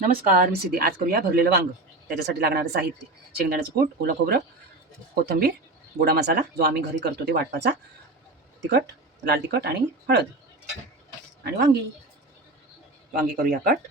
नमस्कार, मी सिद्धी. आज करूया भरलेलं वांग. त्याच्यासाठी लागणारं साहित्य: शेंगदाण्याचं कूट, ओलं खोबरं, कोथिंबीर, गोडा मसाला जो आम्ही घरी करतो ते वाटपाचा, तिखट, लाल तिखट आणि हळद आणि वांगी. वांगी करूया कट.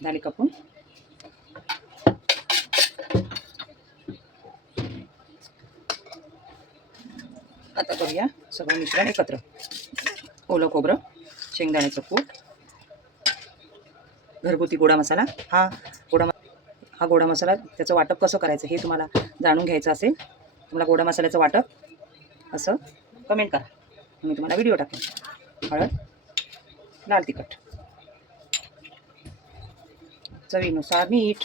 झाले कापून. आता करूया सगळं मिश्रण एकत्र. ओलं खोबरं, शेंगदाण्याचं कूट, घरगुती गोडा मसाला. हा गोडा मसाला त्याचं वाटप कसं करायचं हे तुम्हाला जाणून घ्यायचं असेल, तुम्हाला गोडा मसाल्याचं वाटप असं कमेंट करा, मी तुम्हाला व्हिडिओ टाकेन. हळद, लाल तिखट, चवीनुसार मीठ.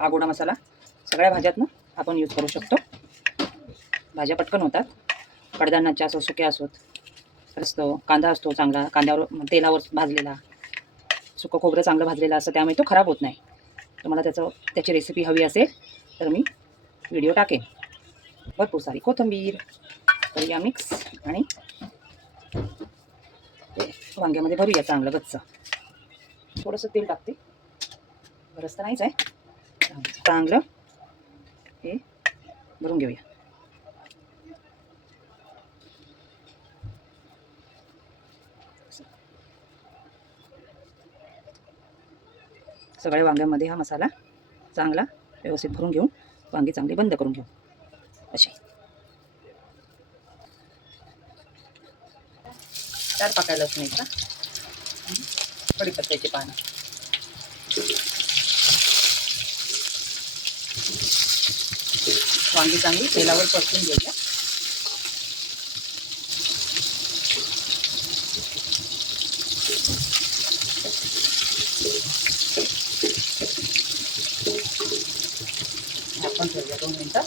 हा गोडा मसाला सगळ्या भाज्यातनं आपण यूज करू शकतो. भाज्या पटकन होतात. कडधान्याच्या असो, सुक्या असोत असतो. कांदा असतो चांगला, कांद्यावर तेलावर भाजलेला. सुकं खोबरं चांगलं भाजलेलं असतं, त्यामुळे तो खराब होत नाही. तुम्हाला त्याची रेसिपी हवी असेल तर मी व्हिडिओ टाकेन. भरपूर सारी कोथिंबीर करूया मिक्स आणि वांग्यामध्ये भरूया चांगलं गच्च. थोडंसं तेल टाकते, बरंच तर नाहीच आहे. चांगलं हे भरून घेऊया. सगळ्या वांग्यामध्ये हा मसाला चांगला व्यवस्थित भरून घेऊन वांगी चांगली बंद करून घेऊ. अशी 4 पाकळ्या लसूणीचा, कढीपत्त्याची पानं, वांगी चांगली तेलावर परतून घेऊया. आपण ठेवूया 2 मिनिटं.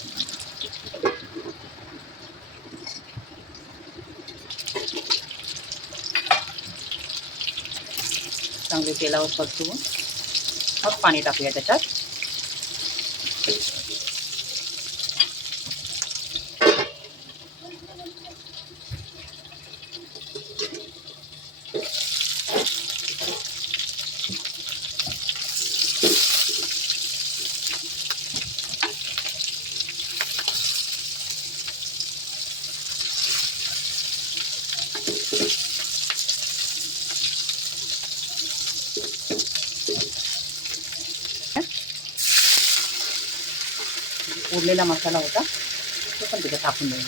चांगले तेलावर परतून मग पाणी टाकूया त्याच्यात. उरलेला मसाला होता तो पण त्याच्यात टाकून देऊया.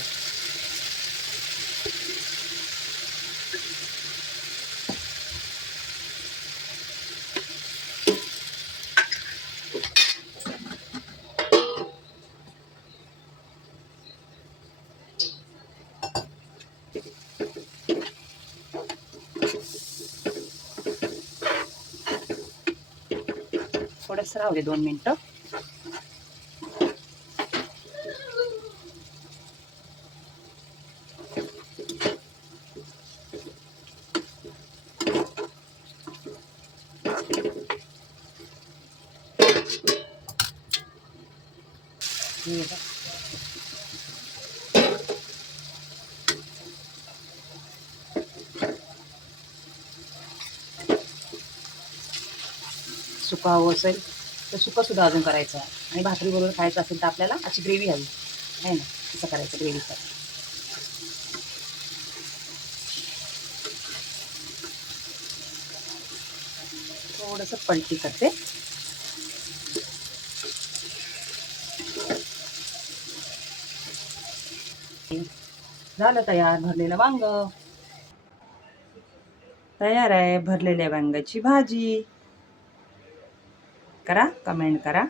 थोडंसं राहू दे 2 मिनिटं. सुका हवं असेल तर सुकं सुद्धा अजून करायचं आहे, आणि भाकरीबरोबर खायचं असेल तर आपल्याला अशी ग्रेव्ही हवी आहे ना, कसं करायचं ग्रेव्हीचं. थोडंसं पलटी करते. झालं तयार भरलेलं वांग. तयार आहे भरलेल्या वांग्याची भाजी. करा, कमेंट करा.